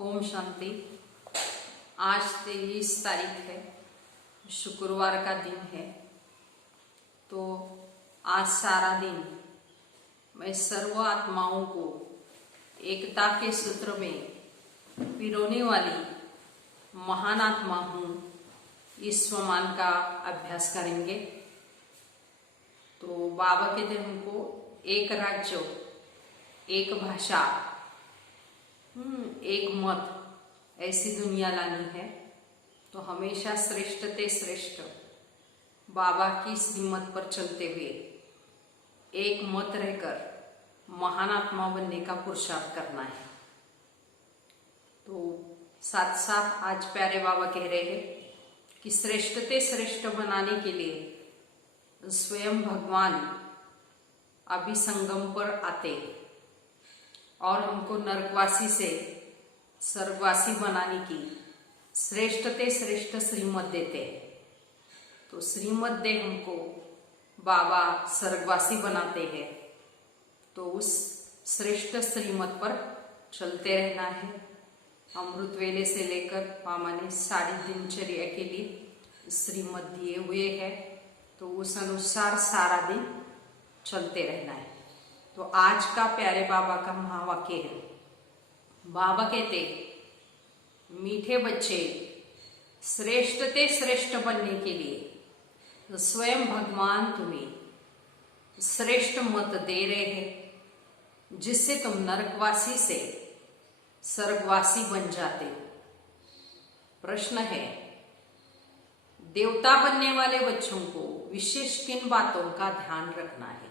ओम शांति। आज 23 तारीख है, शुक्रवार का दिन है। तो आज सारा दिन मैं सर्व आत्माओं को एकता के सूत्र में पिरोने वाली महान आत्मा हूँ, इस स्वमान का अभ्यास करेंगे। तो बाबा कहते हैं हमको एक राज्य, एक भाषा, एक मत, ऐसी दुनिया लानी है। तो हमेशा श्रेष्ठ ते श्रेष्ठ बाबा की श्रीमत पर चलते हुए एक मत रहकर महान आत्मा बनने का पुरुषार्थ करना है। तो साथ साथ आज प्यारे बाबा कह रहे हैं कि श्रेष्ठ ते श्रेष्ठ बनाने के लिए स्वयं भगवान अभिसंगम पर आते और हमको नरकवासी से स्वर्गवासी बनाने की श्रेष्ठ ते श्रेष्ठ श्रीमत देते। तो श्रीमत दे हमको बाबा स्वर्गवासी बनाते हैं। तो उस श्रेष्ठ श्रीमत पर चलते रहना है। अमृत वेले से लेकर मामा ने सारी दिनचर्या के लिए श्रीमत दिए हुए है। तो उस अनुसार सारा दिन चलते रहना है। तो आज का प्यारे बाबा का महावाक्य है। बाबा कहते, मीठे बच्चे श्रेष्ठ ते श्रेष्ठ बनने के लिए स्वयं भगवान तुम्हें श्रेष्ठ मत दे रहे हैं, जिससे तुम नरकवासी से स्वर्गवासी बन जाते हो। प्रश्न है, देवता बनने वाले बच्चों को विशेष किन बातों का ध्यान रखना है?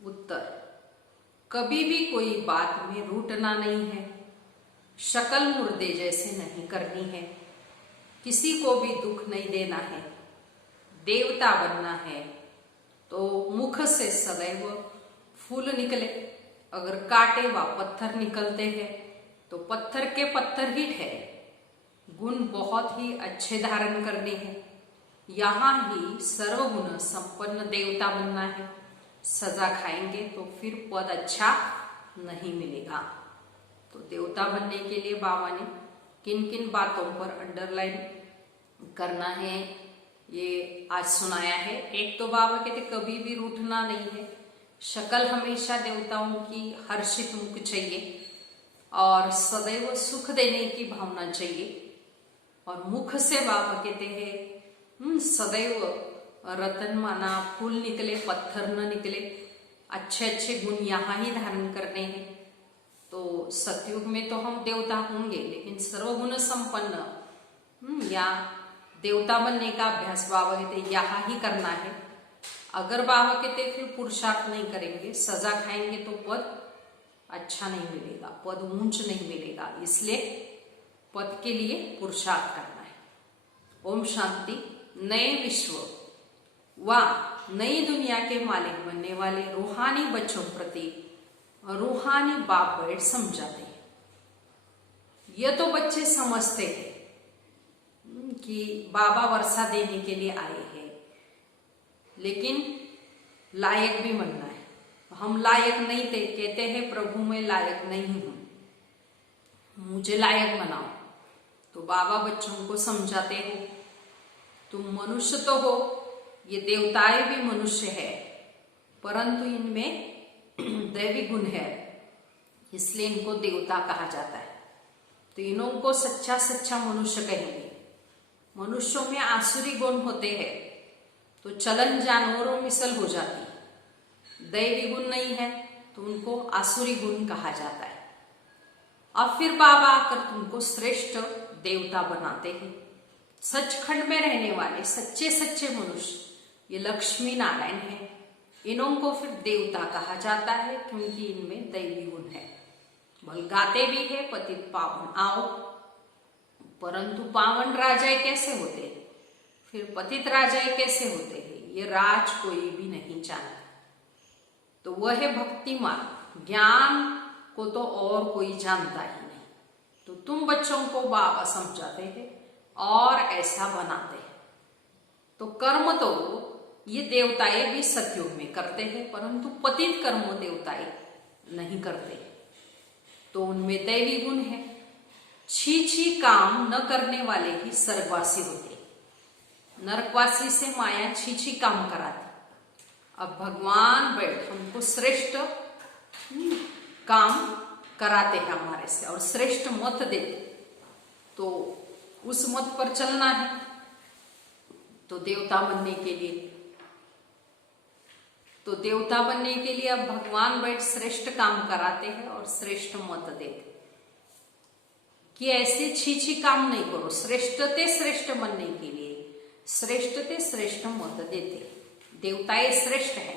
उत्तर, कभी भी कोई बात में रूठना नहीं है, शक्ल मुर्दे जैसे नहीं करनी है, किसी को भी दुख नहीं देना है। देवता बनना है तो मुख से सदैव फूल निकले। अगर कांटे व पत्थर निकलते हैं तो पत्थर के पत्थर ही ठहरे। गुण बहुत ही अच्छे धारण करने हैं। यहाँ ही सर्वगुण संपन्न देवता बनना है। सजा खाएंगे तो फिर पद अच्छा नहीं मिलेगा। तो देवता बनने के लिए बाबा ने किन किन बातों पर अंडरलाइन करना है, ये आज सुनाया है। एक तो बाबा कहते कभी भी रूठना नहीं है, शक्ल हमेशा देवताओं की हर्षित मुख चाहिए और सदैव सुख देने की भावना चाहिए। और मुख से बाबा कहते हैं सदैव रतन माना फूल निकले, पत्थर न निकले। अच्छे अच्छे गुण यहाँ ही धारण करने हैं। तो सतयुग में तो हम देवता होंगे, लेकिन सर्वगुण संपन्न या देवता बनने का अभ्यास बाबा कहते यहाँ ही करना है। अगर बाबा कहते फिर पुरुषार्थ नहीं करेंगे, सजा खाएंगे तो पद अच्छा नहीं मिलेगा, पद ऊंच नहीं मिलेगा। इसलिए पद के लिए पुरुषार्थ करना है। ओम शांति। नए विश्व व नई दुनिया के मालिक बनने वाले रूहानी बच्चों प्रति रूहानी बाप बैठ समझाते हैं। यह तो बच्चे समझते हैं कि बाबा वर्षा देने के लिए आए हैं, लेकिन लायक भी बनना है। हम लायक नहीं थे, कहते हैं प्रभु मैं लायक नहीं हूं, मुझे लायक बनाओ। तो बाबा बच्चों को समझाते हो, तुम मनुष्य तो हो, ये देवताएं भी मनुष्य है, परंतु इनमें दैवी गुण है, इसलिए इनको देवता कहा जाता है। तो इन्हों को सच्चा सच्चा मनुष्य कहेंगे। मनुष्यों में आसुरी गुण होते हैं तो चलन जानवरों मिसल हो जाती। दैवी गुण नहीं है तो उनको आसुरी गुण कहा जाता है। अब फिर बाबा आकर तुमको श्रेष्ठ देवता बनाते हैं। सचखंड में रहने वाले सच्चे सच्चे मनुष्य, ये लक्ष्मी नारायण है, इन्हों को फिर देवता कहा जाता है, क्योंकि इनमें दैवी गुण है। भल गाते भी है पतित पावन आओ, परंतु पावन राजाए कैसे होते हैं, फिर पतित राजाए कैसे होते हैं, ये राज कोई भी नहीं जानता। तो वह है भक्ति मार्ग। ज्ञान को तो और कोई जानता ही नहीं। तो तुम बच्चों को बाबा समझाते हैं और ऐसा बनाते हैं। तो कर्म तो ये देवताएं भी सतयुग में करते हैं, परंतु पतित कर्म देवताएं नहीं करते। तो उनमें दैवी गुण है। छी छी काम न करने वाले ही स्वर्गवासी होते। नरकवासी से माया छी छी काम कराती। अब भगवान बैठ हमको श्रेष्ठ काम कराते हैं हमारे से और श्रेष्ठ मत देते, तो उस मत पर चलना है। तो देवता बनने के लिए अब भगवान बैठ श्रेष्ठ काम कराते हैं और श्रेष्ठ मत देते कि ऐसे छी छी काम नहीं करो। श्रेष्ठ बनने के लिए श्रेष्ठ मत देते। देवताएं श्रेष्ठ है,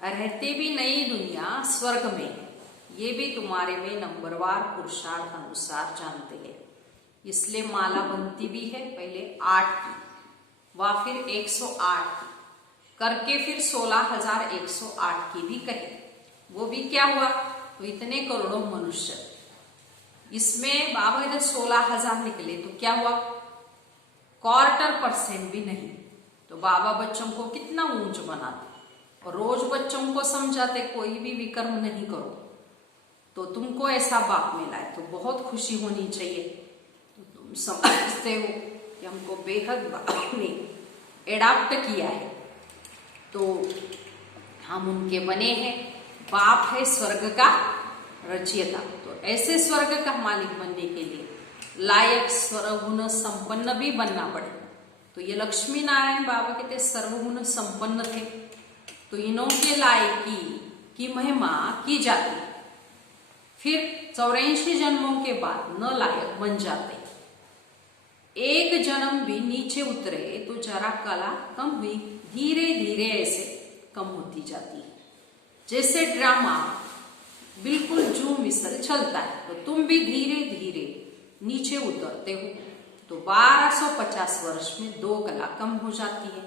रहते भी नई दुनिया स्वर्ग में है, ये भी तुम्हारे में नंबरवार पुरुषार्थ अनुसार जानते हैं। इसलिए माला बनती भी है, पहले 8 की, वह फिर 108 की करके फिर 16,108 की भी कहे। वो भी क्या हुआ, तो इतने करोड़ों मनुष्य, इसमें बाबा इधर 16,000 निकले तो क्या हुआ, 0.25% भी नहीं। तो बाबा बच्चों को कितना ऊंच बनाते और रोज बच्चों को समझाते कोई भी विकर्म नहीं करो। तो तुमको ऐसा बाप मिला है तो बहुत खुशी होनी चाहिए। तो तुम समझते हो कि हमको बेहद बाप ने एडाप्ट किया है, तो हम उनके बने हैं। बाप है स्वर्ग का रचयिता, तो ऐसे स्वर्ग का मालिक बनने के लिए लायक सर्वगुण संपन्न भी बनना पड़े। तो ये लक्ष्मी नारायण बाबा कहते सर्वगुण संपन्न थे, तो इन्हों के लायकी की महिमा की जाती। फिर 84 जन्मों के बाद न लायक बन जाते। एक जन्म भी नीचे उतरे तो जरा कला कम हुई, धीरे धीरे ऐसे कम होती जाती है। जैसे ड्रामा बिल्कुल जू मिसल चलता है, तो तुम भी धीरे धीरे नीचे उतरते हो। तो 1250 वर्ष में 2 कला कम हो जाती है।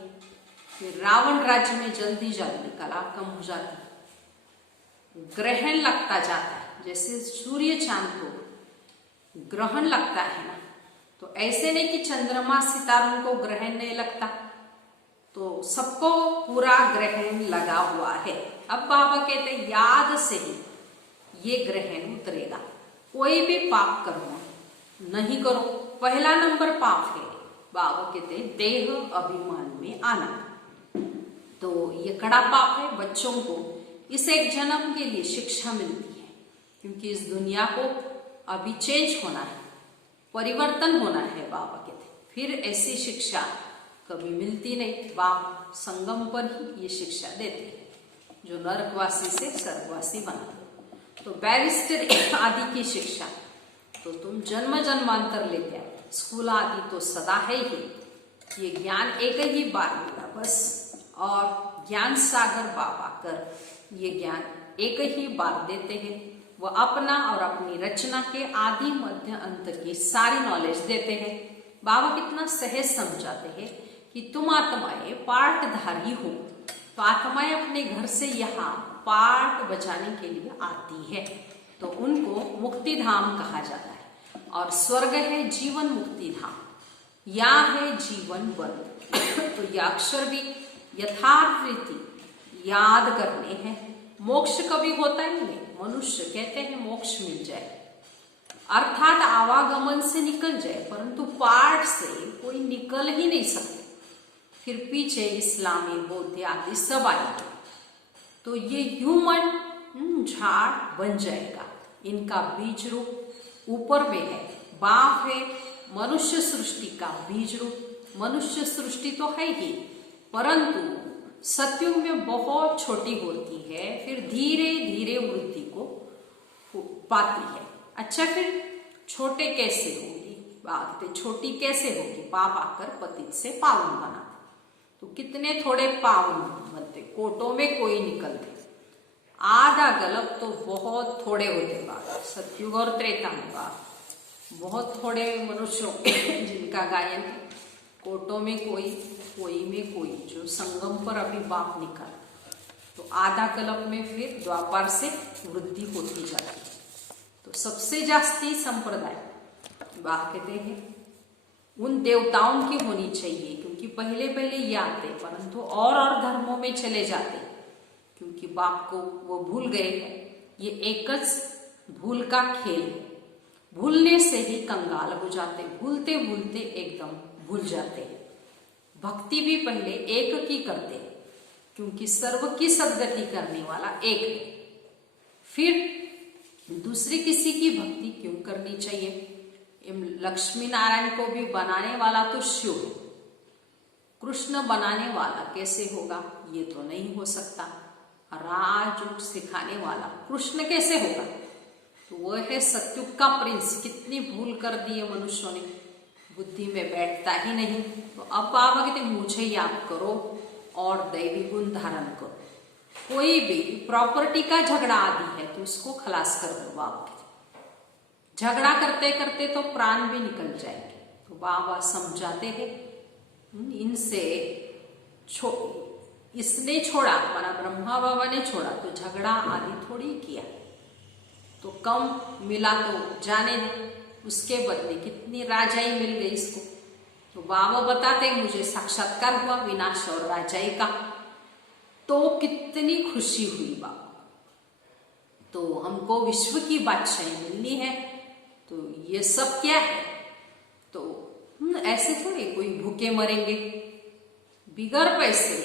फिर रावण राज्य में जल्दी जल्दी कला कम हो जाती है। ग्रहण लगता जाता है, जैसे सूर्य चांद को ग्रहण लगता है ना, तो ऐसे नहीं कि चंद्रमा सितारों को ग्रहण नहीं लगता, तो सबको पूरा ग्रहण लगा हुआ है। अब बाबा कहते हैं याद से ही ये ग्रहण उतरेगा। कोई भी पाप कर्म नहीं करो। पहला नंबर पाप है, बाबा कहते हैं देह अभिमान में आना। तो ये कड़ा पाप है। बच्चों को इस एक जन्म के लिए शिक्षा मिलती है, क्योंकि इस दुनिया को अभी चेंज होना है, परिवर्तन होना है। बाबा कहते फिर ऐसी शिक्षा कभी मिलती नहीं। बाप संगम पर ही ये शिक्षा देते हैं, जो नरकवासी से स्वर्गवासी बना। तो बैरिस्टर आदि की शिक्षा तो तुम जन्म जन्मांतर लेते हैं। स्कूल आदि तो सदा है ही, ये ज्ञान एक ही बार मिला बस। और ज्ञान सागर बाबा कर ये ज्ञान एक ही बार देते हैं। वह अपना और अपनी रचना के आदि मध्य अंत की सारी नॉलेज देते हैं। बाबा कितना सहज समझाते हैं कि तुम आत्माएं पाठधारी हो, तो आत्माएं अपने घर से यहाँ पाठ बजाने के लिए आती है, तो उनको मुक्ति धाम कहा जाता है। और स्वर्ग है जीवन मुक्ति धाम, या है जीवन वन। तो ये अक्षर भी यथार्थ रीति याद करने हैं। मोक्ष कभी होता ही नहीं। मनुष्य कहते हैं मोक्ष मिल जाए, अर्थात आवागमन से निकल जाए, परंतु पाठ से कोई निकल ही नहीं सकते। फिर पीछे इस्लामी बौद्ध आदि सब आएंगे, तो ये ह्यूमन झाड़ बन जाएगा। इनका बीज रूप ऊपर में है, बाप है मनुष्य सृष्टि का बीज रूप। मनुष्य सृष्टि तो है ही, परंतु सत्युग में बहुत छोटी होती है, फिर धीरे धीरे वृद्धि को पाती है। अच्छा, फिर छोटे कैसे होगी? बात छोटी कैसे होगी? पाप आकर पतित से पावन बनाते, तो कितने थोड़े पावन बनते, कोटों में कोई निकलते। आधा गलब तो बहुत थोड़े होते बात। सतयुग और त्रेता में बात बहुत थोड़े मनुष्यों जिनका गायन है। कोटों में कोई, कोई में कोई, जो संगम पर अभी बाप निकल, तो आधा कल्प में फिर द्वापर से वृद्धि होती जाती है। तो सबसे जास्ती संप्रदाय बाप कहते हैं उन देवताओं की होनी चाहिए, क्योंकि पहले पहले ये आते, परंतु और धर्मों में चले जाते, क्योंकि बाप को वो भूल गए हैं। ये एकच भूल का खेल है। भूलने से ही कंगाल हो जाते, भूलते भूलते एकदम भूल जाते हैं। भक्ति भी पहले एक की करते हैं, क्योंकि सर्व की सद्गति करने वाला एक है। फिर दूसरी किसी की भक्ति क्यों करनी चाहिए? लक्ष्मी नारायण को भी बनाने वाला तो शिव है, कृष्ण बनाने वाला कैसे होगा? ये तो नहीं हो सकता। राजयोग सिखाने वाला कृष्ण कैसे होगा? तो वह है सत्युग का प्रिंस। कितनी भूल कर दी है मनुष्यों ने, बुद्धि में बैठता ही नहीं। तो अब बाबा कहते मुझे याद करो और दैवी गुण धारण करो। कोई भी प्रॉपर्टी का झगड़ा आदि है तो उसको खलास कर दो। बाबा कहते झगड़ा करते करते तो प्राण भी निकल जाएंगे। तो बाबा समझाते हैं इनसे इसने छोड़ा, माना ब्रह्मा बाबा ने छोड़ा, तो झगड़ा आदि थोड़ी किया, तो कम मिला तो जाने दो, उसके बदले कितनी राजाई मिल गई इसको। तो बाबा बताते मुझे साक्षात्कार हुआ विनाश और राजाई का, तो कितनी खुशी हुई बाबा। तो हमको विश्व की बादशाही मिलनी है, तो ये सब क्या है? तो ऐसे थोड़े कोई भूखे मरेंगे, बिगर पैसे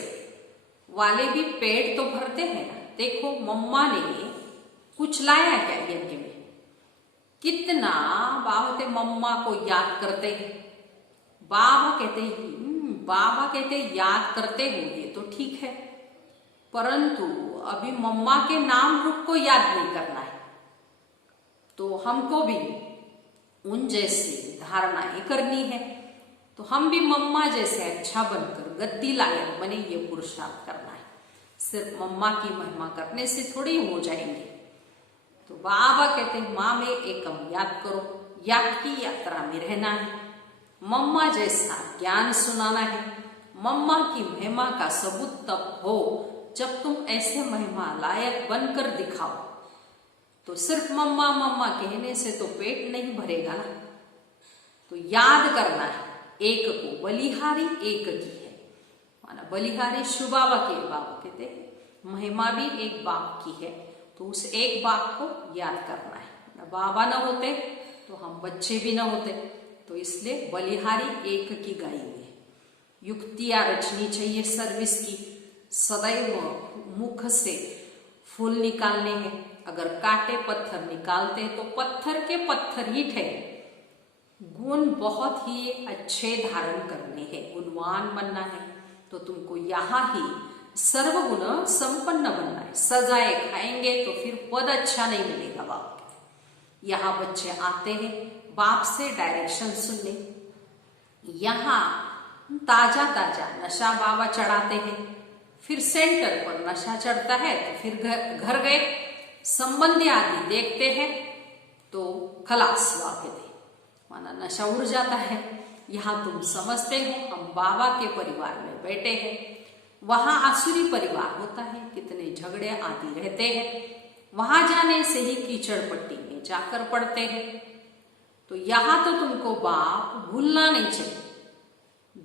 वाले भी पेट तो भरते हैं ना। देखो मम्मा ने कुछ लाया क्या यज्ञ में? कितना बाबा मम्मा को याद करते हैं। बाबा कहते याद करते हो ये तो ठीक है, परंतु अभी मम्मा के नाम रूप को याद नहीं करना है। तो हमको भी उन जैसी धारणाएं करनी है, तो हम भी मम्मा जैसे अच्छा बनकर गद्दी लायक बने, ये पुरुषार्थ करना है। सिर्फ मम्मा की महिमा करने से थोड़ी हो जाएंगे। तो बाबा कहते हैं माँ में एकम याद करो, याद की यात्रा में रहना है, मम्मा जैसा ज्ञान सुनाना है। मम्मा की महिमा का सबूत तब हो जब तुम ऐसे महिमा लायक बनकर दिखाओ। तो सिर्फ मम्मा मम्मा कहने से तो पेट नहीं भरेगा ना। तो याद करना है एक को, बलिहारी एक की है, माना बलिहारी शिव बाबा के। बाबा कहते महिमा भी एक बाप की है, तो उस एक बाप को याद करना है। बाबा न होते तो हम बच्चे भी न होते, तो इसलिए बलिहारी एक की गाई हुई है। युक्तियां रचनी चाहिए सर्विस की, सदैव मुख से फूल निकालने हैं। अगर काटे पत्थर निकालते हैं तो पत्थर के पत्थर ही ठहरे। गुण बहुत ही अच्छे धारण करने हैं, गुणवान बनना है। तो तुमको यहाँ ही सर्वगुण संपन्न बनना है। सजाए खाएंगे तो फिर पद अच्छा नहीं मिलेगा बाप के। यहाँ बच्चे आते हैं बाप से डायरेक्शन सुनने, यहाँ ताजा ताजा नशा बाबा चढ़ाते हैं, फिर सेंटर पर नशा चढ़ता है तो फिर घर गए संबंधी आदि देखते हैं तो खलास वापे थे, माना नशा उड़ जाता है। यहाँ तुम समझते हो हम बाबा के परिवार में बैठे हैं, वहां आसुरी परिवार होता है, कितने झगड़े आदि रहते हैं, वहां जाने से ही कीचड़ पट्टी में जाकर पड़ते हैं। तो यहाँ तो तुमको बाप भूलना नहीं चाहिए।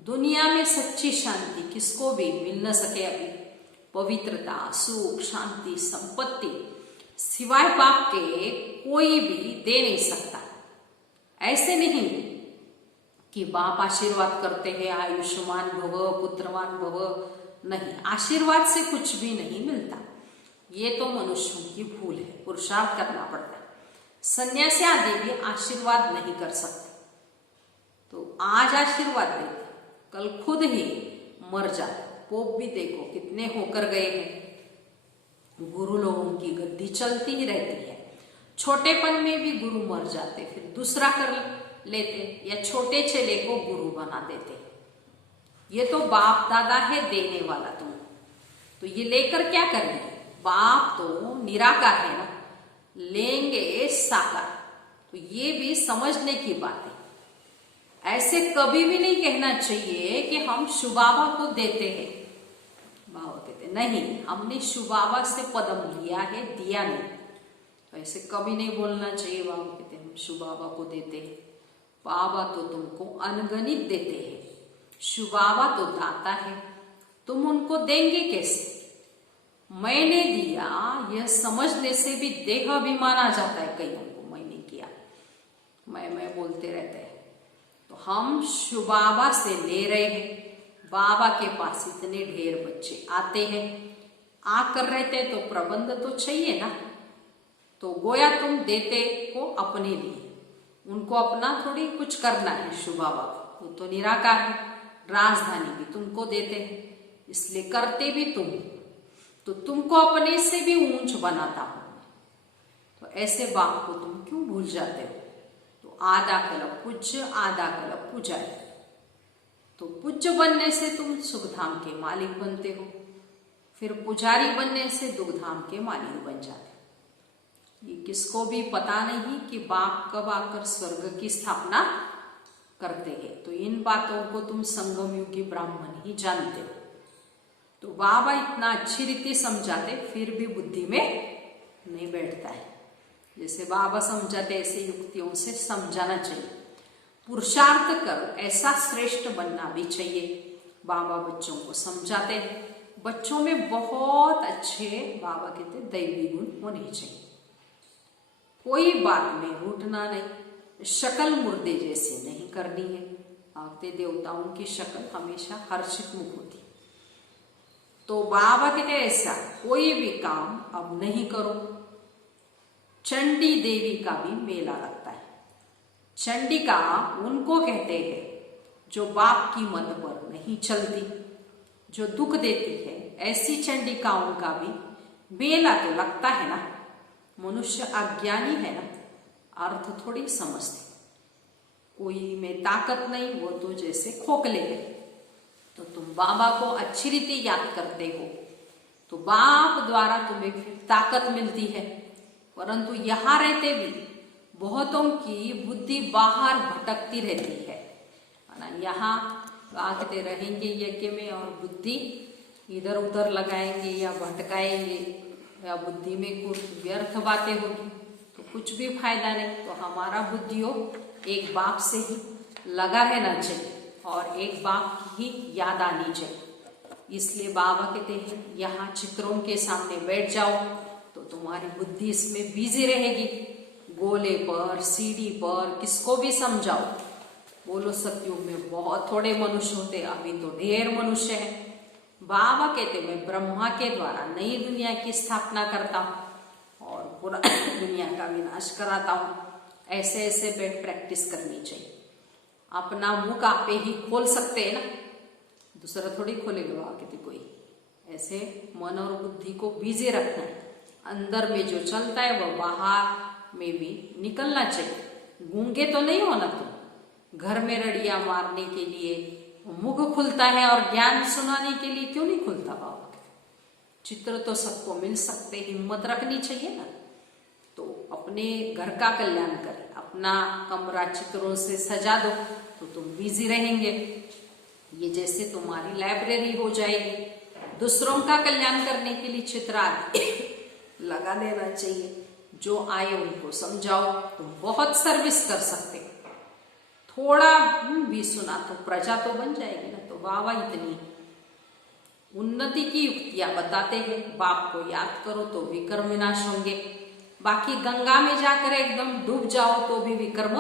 दुनिया में सच्ची शांति किसको भी मिल न सके अभी, पवित्रता सुख शांति संपत्ति सिवाय बाप के कोई भी दे नहीं सकता। ऐसे नहीं कि बाप आशीर्वाद करते हैं आयुष्मान भव पुत्रवान भव, नहीं, आशीर्वाद से कुछ भी नहीं मिलता। ये तो मनुष्यों की भूल है, पुरुषार्थ करना पड़ता है। सन्यासी आदि भी आशीर्वाद नहीं कर सकते। तो आज आशीर्वाद देते, कल खुद ही मर जाते। पोप भी देखो कितने होकर गए हैं। गुरु लोगों की गद्दी चलती ही रहती है। छोटेपन में भी गुरु मर जाते, फिर दूसरा कर लेते, या छोटे चेले को गुरु बना देते। ये तो बाप दादा है देने वाला तुम, तो ये लेकर क्या करेंगे? बाप तो निराकार है ना, लेंगे साकार। तो ये भी समझने की बात है। ऐसे कभी भी नहीं कहना चाहिए कि हम शिव बाबा को देते हैं। बाबा कहते नहीं, हमने शिव बाबा से पदम लिया है, दिया नहीं। तो ऐसे कभी नहीं बोलना चाहिए। बाबा कहते हम शिव बाबा को देते हैं। बाबा तो तुमको अनगणित देते हैं, शिव बाबा तो दाता है, तुम उनको देंगे कैसे? मैंने दिया यह समझने से भी देह अभिमान आ जाता है कईयों को, मैंने किया। मैं बोलते रहते हैं। तो हम शिव बाबा से ले रहे हैं, बाबा के पास इतने ढेर बच्चे आते हैं, आकर रहते तो प्रबंध तो चाहिए ना। तो गोया तुम देते को अपने लिए, उनको अपना थोड़ी कुछ करना है। शिव बाबा वो तो निराकार है, राजधानी भी तुमको देते हैं, इसलिए करते भी तुम, तो तुमको अपने से भी ऊंच बनाता हूं। तो ऐसे बाप को तुम क्यों भूल जाते हो? तो आधा कल्प पूज्य आधा कल्प पूजाए। तो पूज्य बनने से तुम सुखधाम के मालिक बनते हो, फिर पुजारी बनने से दुखधाम के मालिक बन जाते हो। ये किसको भी पता नहीं कि बाप कब आकर स्वर्ग की स्थापना करते हैं। तो इन बातों को तुम संगम युगी ब्राह्मण ही जानते हो। तो बाबा इतना अच्छी रीति समझाते, फिर भी बुद्धि में नहीं बैठता है। जैसे बाबा समझाते ऐसे युक्तियों से समझाना चाहिए। पुरुषार्थ कर ऐसा श्रेष्ठ बनना भी चाहिए। बाबा बच्चों को समझाते हैं, बच्चों में बहुत अच्छे, बाबा कहते दैवी गुण होने चाहिए। कोई बात में रूठना नहीं, शक्ल मुर्दे जैसे नहीं करनी है। आते देवताओं की शक्ल हमेशा हर्षित मुख होती। तो बाबा कहते ऐसा कोई भी काम अब नहीं करो। चंडी देवी का भी मेला लगता है। चंडिका उनको कहते हैं जो बाप की मन पर नहीं चलती, जो दुख देती है। ऐसी चंडिकाओं का भी मेला तो लगता है ना। मनुष्य अज्ञानी है ना, अर्थ थोड़ी समझते। कोई में ताकत नहीं, वो तो जैसे खोखले है। तो तुम बाबा को अच्छी रीति याद करते हो, तो बाप द्वारा तुम्हें फिर ताकत मिलती है। परंतु यहाँ रहते भी बहुतों की बुद्धि बाहर भटकती रहती है ना। यहाँ आते रहेंगे यज्ञ में और बुद्धि इधर उधर लगाएंगे या भटकाएंगे, या बुद्धि में कुछ व्यर्थ बातें होगी, तो कुछ भी फायदा नहीं। तो हमारा बुद्धियों एक बाप से ही लगा रहना चाहिए और एक बाप की ही याद आनी चाहिए। इसलिए बाबा कहते हैं यहाँ चित्रों के सामने बैठ जाओ तो तुम्हारी बुद्धि इसमें बिजी रहेगी। गोले पर, सीढ़ी पर किसको भी समझाओ। बोलो सतयुग में बहुत थोड़े मनुष्य होते, अभी तो ढेर मनुष्य है। बाबा कहते मैं ब्रह्मा के द्वारा नई दुनिया की स्थापना करता हूँ और पूरा दुनिया का विनाश कराता हूँ। ऐसे ऐसे बैठ प्रैक्टिस करनी चाहिए। अपना मुख आपे ही खोल सकते हैं ना, दूसरा थोड़ी खोलेगा बाबा कहते कोई। ऐसे मन और बुद्धि को बिजी रखना है। अंदर में जो चलता है वह बाहर में भी निकलना चाहिए। गूंगे तो नहीं होना तुम। घर में रड़िया मारने के लिए मुख खुलता है और ज्ञान सुनाने के लिए क्यों नहीं खुलता बाबा? चित्र तो सबको मिल सकते, हिम्मत रखनी चाहिए ना। तो अपने घर का कल्याण करें, अपना कमरा चित्रों से सजा दो तो तुम बिजी रहेंगे। ये जैसे तुम्हारी लाइब्रेरी हो जाएगी। दूसरों का कल्याण करने के लिए चित्र आदि लगा देना चाहिए। जो आए उनको समझाओ, तुम बहुत सर्विस कर सकते। थोड़ा भी सुना तो प्रजा तो बन जाएगी ना। तो बाबा इतनी उन्नति की युक्तियां बताते हैं। बाप को याद करो तो विकर्म विनाश होंगे। बाकी गंगा में जाकर एकदम डूब जाओ तो भी विकर्म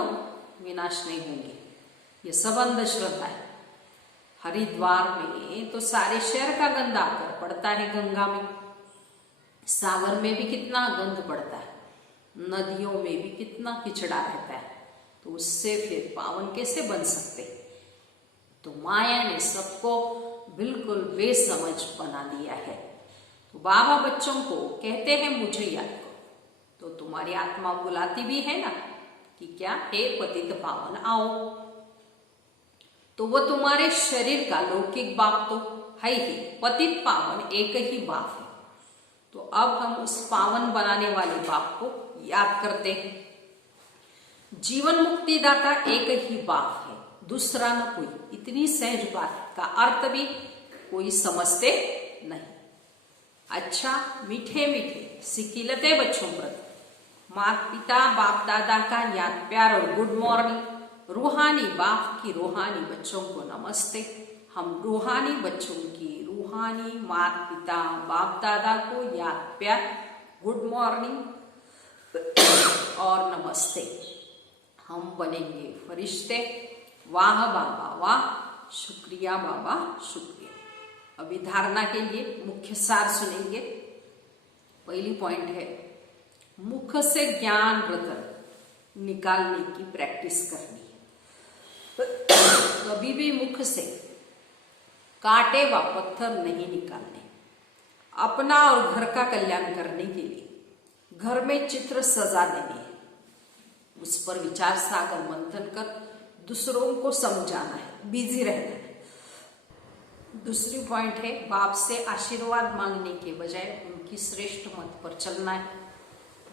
विनाश नहीं होंगे। ये सब अंधश्रद्धा है। हरिद्वार में तो सारे शहर का गंदा आकर पड़ता है गंगा में। सागर में भी कितना गंद पड़ता है, नदियों में भी कितना किचड़ा रहता है। तो उससे फिर पावन कैसे बन सकते? तो माया ने सबको बिल्कुल बेसमझ बना दिया है। तो बाबा बच्चों को कहते हैं मुझे याद करो। तो तुम्हारी आत्मा बुलाती भी है ना कि क्या हे पतित पावन आओ। तो वो तुम्हारे शरीर का लौकिक बाप तो है ही, पतित पावन एक ही बाप है। तो अब हम उस पावन बनाने वाले बाप को याद करते हैं। जीवन मुक्ति दाता एक ही बाप है, दूसरा न कोई। इतनी सहज बात का अर्थ भी कोई समझते नहीं। अच्छा मीठे मीठे सिकिलते बच्चों प्रति माता पिता बाप दादा का याद प्यार और गुड मॉर्निंग। रूहानी बाप की रूहानी बच्चों को नमस्ते। हम रूहानी बच्चों की रूहानी माता पिता बाप दादा को याद प्यार, गुड मॉर्निंग और नमस्ते। हम बनेंगे फरिश्ते। वाह बाबा वाह, शुक्रिया बाबा शुक्रिया। अभी धारणा के लिए मुख्य सार सुनेंगे। पहली पॉइंट है, मुख से ज्ञान रतन निकालने की प्रैक्टिस करनी है। कभी भी मुख से कांटे व पत्थर नहीं निकालने। अपना और घर का कल्याण करने के लिए घर में चित्र सजा देने हैं, उस पर विचार सागर मंथन कर दूसरों को समझाना है, बिजी रहना है। दूसरी पॉइंट है, बाप से आशीर्वाद मांगने के बजाय उनकी श्रेष्ठ मत पर चलना है।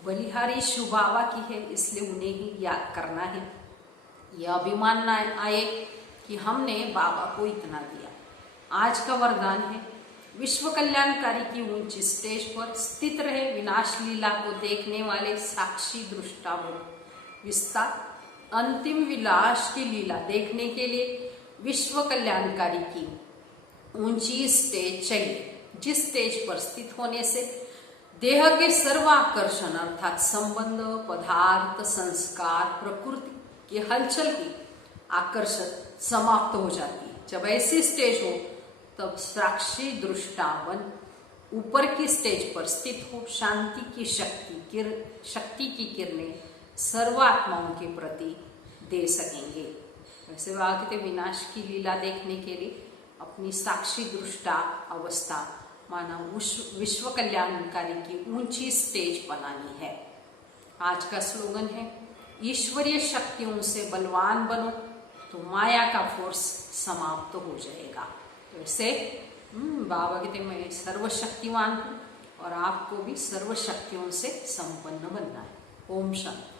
बलिहारी शिव बाबा की है, इसलिए उन्हें ही याद करना है। यह अभिमान न आए कि हमने बाबा को इतना दिया। आज का वरदान है, विश्व कल्याणकारी की ऊंची स्टेज पर स्थित रहे विनाश लीला को देखने वाले साक्षी दृष्टा बनो। विस्तार अंतिम विलास की लीला देखने के लिए विश्व कल्याणकारी की ऊंची स्टेज चाहिए, जिस स्टेज पर स्थित होने से देह के सर्व आकर्षण अर्थात संबंध, पदार्थ, संस्कार, प्रकृति की हलचल की आकर्षण समाप्त हो जाती है। जब ऐसी स्टेज हो तब साक्षी दृष्टा बन ऊपर की स्टेज पर स्थित हो, शांति की शक्ति की किरणें सर्व आत्माओं के प्रति दे सकेंगे। वैसे कहते विनाश की लीला देखने के लिए अपनी साक्षी दृष्टा अवस्था माना विश्व कल्याणकारी की ऊंची स्टेज बनानी है। आज का स्लोगन है, ईश्वरीय शक्तियों से बलवान बनो तो माया का फोर्स समाप्त हो जाएगा। तो ऐसे बाबा कहते मैं सर्वशक्तिवान हूँ और आपको भी सर्व शक्तियों से संपन्न बनना है। ओम शांति।